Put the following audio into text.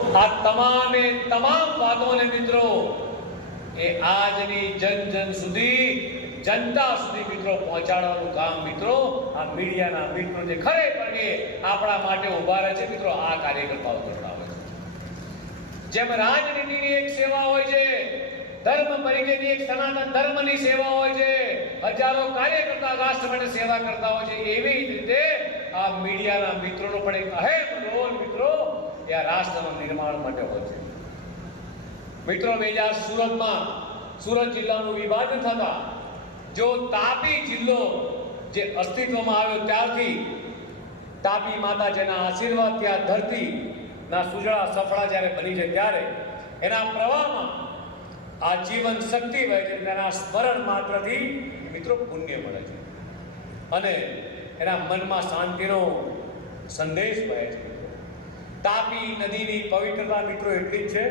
આ તમામે તમામ વાતોને મિત્રો એ આજની જન સુધી જનતા સુધી મિત્રો પહોંચાડવાનું કામ મિત્રો આ મીડિયાના મિત્રો જે ખરેખર કે આપણા માટે ઉભા રહે છે મિત્રો આ કાર્યકર્તાઓ કરતા હોય છે. જેમ રાજનીતિની એક સેવા હોય છે, ધર્મ પરિચયની એક સનાતન ધર્મની સેવા હોય છે, હજારો કાર્યકર્તા રાષ્ટ્ર માટે સેવા કરતા હોય છે, એવી જ રીતે આ મીડિયાના મિત્રોનો પણ એક અહેમ રોલ મિત્રો એ આ રાષ્ટ્રના નિર્માણ માટે હોય છે. મિત્રો 2000 સુરત જિલ્લાનું વિભાજન થતા જો તાપી જિલ્લો જે અસ્તિત્વમાં આવ્યો ત્યારથી તાપી માતા જેના આશીર્વાદથી આ ધરતીના સુજળા સફળા જ્યારે બની છે ત્યારે એના પ્રવાહમાં આ જીવન શક્તિ વહે છે, તેના સ્મરણ માત્રથી મિત્રો પુણ્ય મળે છે અને એના મનમાં શાંતિનો સંદેશ વહે છે. તાપી નદીની પવિત્રતા મિત્રો એટલી જ છે